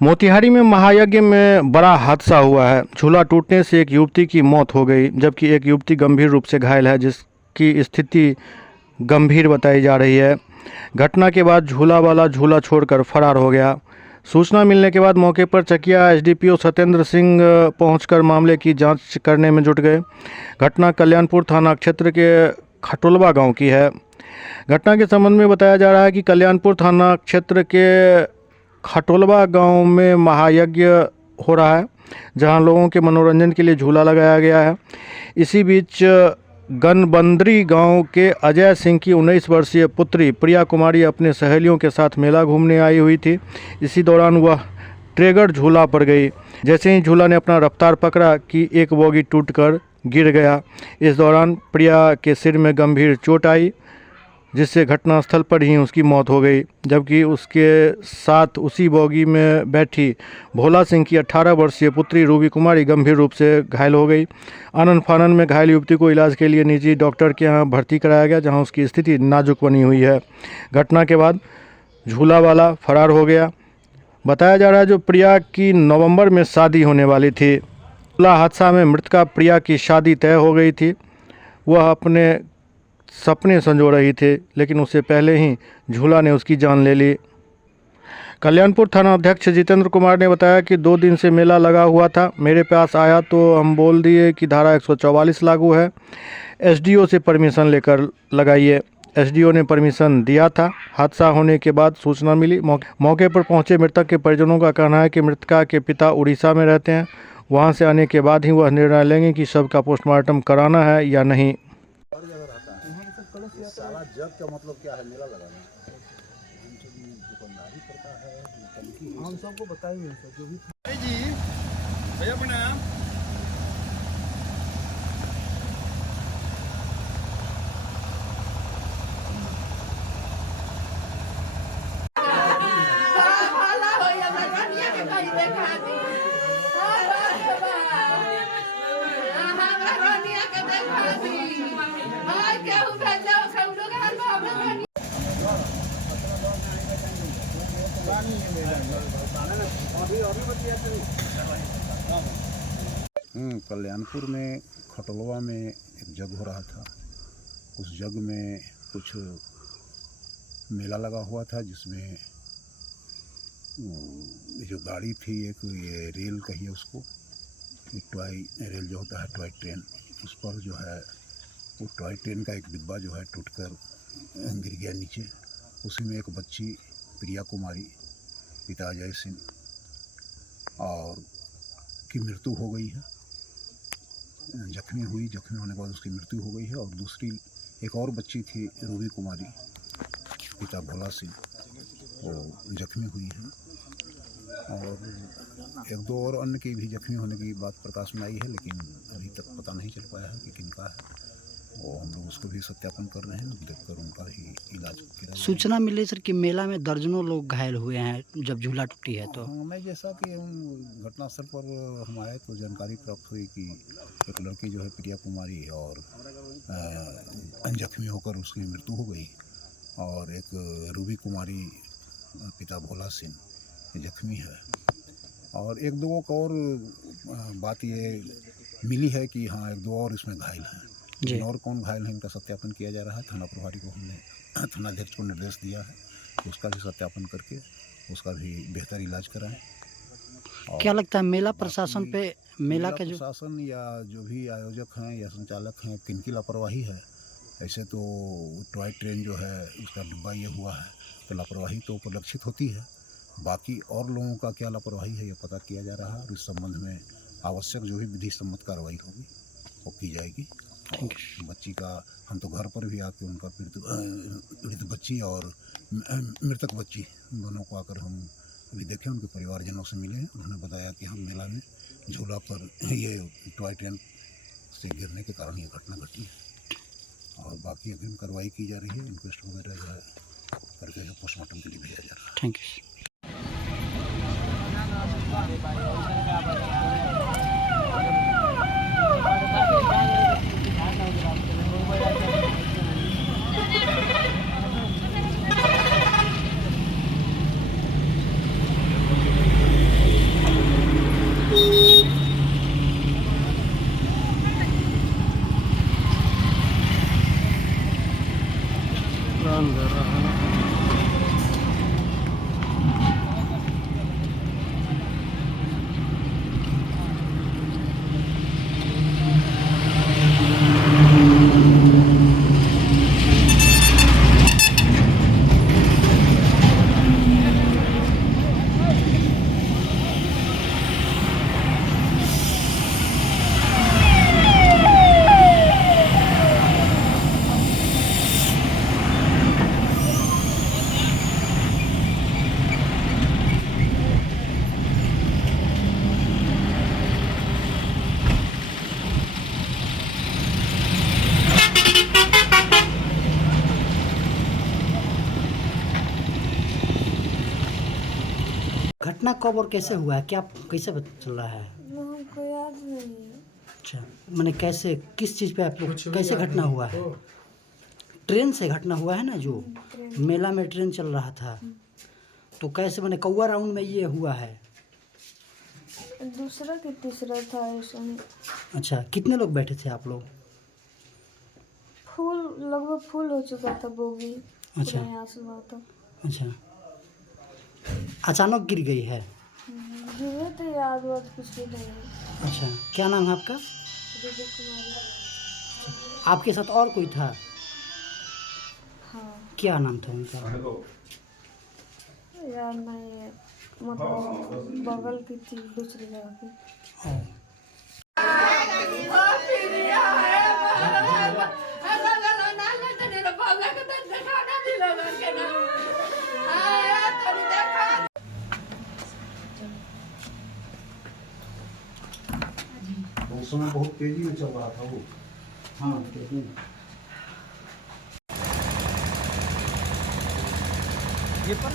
मोतिहारी में महायज्ञ में बड़ा हादसा हुआ है। झूला टूटने से एक युवती की मौत हो गई, जबकि एक युवती गंभीर रूप से घायल है, जिसकी स्थिति गंभीर बताई जा रही है। घटना के बाद झूला वाला झूला छोड़कर फरार हो गया। सूचना मिलने के बाद मौके पर चकिया एसडीपीओ सत्येंद्र सिंह पहुंचकर मामले की जांच करने में जुट गए। घटना कल्याणपुर थाना क्षेत्र के खटोलवा गांव की है। घटना के संबंध में बताया जा रहा है कि कल्याणपुर थाना क्षेत्र के खटोलवा गांव में महायज्ञ हो रहा है, जहां लोगों के मनोरंजन के लिए झूला लगाया गया है। इसी बीच गनबंदरी गांव के अजय सिंह की 19 वर्षीय पुत्री प्रिया कुमारी अपने सहेलियों के साथ मेला घूमने आई हुई थी। इसी दौरान वह ट्रेगर झूला पर गई। जैसे ही झूला ने अपना रफ्तार पकड़ा कि एक बोगी टूटकर गिर गया। इस दौरान प्रिया के सिर में गंभीर चोट आई, जिससे घटनास्थल पर ही उसकी मौत हो गई, जबकि उसके साथ उसी बोगी में बैठी भोला सिंह की 18 वर्षीय पुत्री रूबी कुमारी गंभीर रूप से घायल हो गई। आनन फानन में घायल युवती को इलाज के लिए निजी डॉक्टर के यहाँ भर्ती कराया गया, जहां उसकी स्थिति नाजुक बनी हुई है। घटना के बाद झूला वाला फरार हो गया। बताया जा रहा है जो प्रिया की नवंबर में शादी होने वाली थी। झूला हादसा में मृतका प्रिया की शादी तय हो गई थी। वह अपने सपने संजो रही थी, लेकिन उससे पहले ही झूला ने उसकी जान ले ली। कल्याणपुर थाना अध्यक्ष जितेंद्र कुमार ने बताया कि 2 दिन से मेला लगा हुआ था। मेरे पास आया तो हम बोल दिए कि धारा 144 लागू है, एसडीओ से परमिशन लेकर लगाइए। एसडीओ ने परमिशन दिया था। हादसा होने के बाद सूचना मिली। मौके पर पहुंचे मृतक के परिजनों का कहना है कि मृतका के पिता उड़ीसा में रहते हैं। वहां से आने के बाद ही वह निर्णय लेंगे कि शव का पोस्टमार्टम कराना है या नहीं। सारा जग का मतलब क्या है? मेला लगाना दुकानदारी करता है, हम सबको बताएंगे जो भी जी भैया प्रणाम। कल्याणपुर में खटोलवा में एक जग हो रहा था। उस जग में कुछ मेला लगा हुआ था, जिसमें जो गाड़ी थी, एक ये रेल कहिए उसको, टॉय रेल जो होता है, टॉय ट्रेन, उस पर जो है वो टॉय ट्रेन का एक डिब्बा जो है टूटकर गिर गया नीचे। उसी में एक बच्ची प्रिया कुमारी पिता अजय सिंह और की मृत्यु हो गई है। जख्मी होने के बाद उसकी मृत्यु हो गई है। और दूसरी एक और बच्ची थी रूबी कुमारी पिता भोला सिंह, वो जख्मी हुई है। और 1-2 और अन्य की भी जख्मी होने की बात प्रकाश में आई है, लेकिन अभी तक पता नहीं चल पाया है कि किनका है। वो हम लोग उसको भी सत्यापन कर रहे हैं, देखकर उनका ही इलाज किया। सूचना मिली सर कि मेला में दर्जनों लोग घायल हुए हैं जब झूला टूटी है। तो हमें जैसा कि हम घटनास्थल पर हम आए तो जानकारी प्राप्त हुई कि एक लड़की जो है प्रिया कुमारी और जख्मी होकर उसकी मृत्यु हो गई, और एक रूबी कुमारी पिता भोला सिंह जख्मी है। और 1-2 और बात ये मिली है कि हाँ 1-2 और इसमें घायल हैं। और कौन घायल है इनका सत्यापन किया जा रहा है। थाना प्रभारी को हमने थानाध्यक्ष को निर्देश दिया है कि उसका भी सत्यापन करके उसका भी बेहतर इलाज कराएं। क्या लगता है मेला प्रशासन पे, मेला का जो प्रशासन या जो भी आयोजक हैं या संचालक हैं, किनकी लापरवाही है? ऐसे तो टॉय ट्रेन जो है उसका डिब्बा ये हुआ है, तो लापरवाही तो परिलक्षित होती है। बाकी और लोगों का क्या लापरवाही है ये पता किया जा रहा है, और इस संबंध में आवश्यक जो भी विधि सम्मत कार्रवाई होगी वो की जाएगी। बच्ची का हम तो घर पर भी आके उनका पीड़ित बच्ची और मृतक बच्ची दोनों को आकर हम अभी देखे, उनके परिवारजनों से मिले। उन्होंने बताया कि हम मेला में झूला पर ये टॉय ट्रेन से गिरने के कारण ये घटना घटी है। और बाकी अभी कार्रवाई की जा रही है, इंक्वेस्ट वगैरह जो है करके पोस्टमार्टम के लिए भेजा जा रहा है। Thank you. घटना कब और कैसे हुआ है, क्या कैसे पता चल रहा है? हमको याद नहीं है। अच्छा, मैंने कैसे, किस चीज़ पे आप लोग, कैसे घटना हुआ है? ट्रेन से घटना हुआ है ना, जो मेला में ट्रेन चल रहा था, तो कैसे, मैंने कौआ राउंड में ये हुआ है? दूसरा कि तीसरा था उसमें। अच्छा, कितने लोग बैठे थे आप लोग? लगभग फुल हो चुका था बोगी। अच्छा। पूरा यहाँ से वहाँ तक। अच्छा, अचानक गिर गई है? गिरे तो याद वाद कुछ भी नहीं है। अच्छा, क्या नाम है आपका? दीदी कुमारी। आपके साथ और कोई था? हाँ, क्या नाम था उनका? याद नहीं है, मतलब बगल की थी दूसरी जगह पे। हाँ। उस समय बहुत तेजी में चल रहा था वो। हाँ, देखिए। ये पर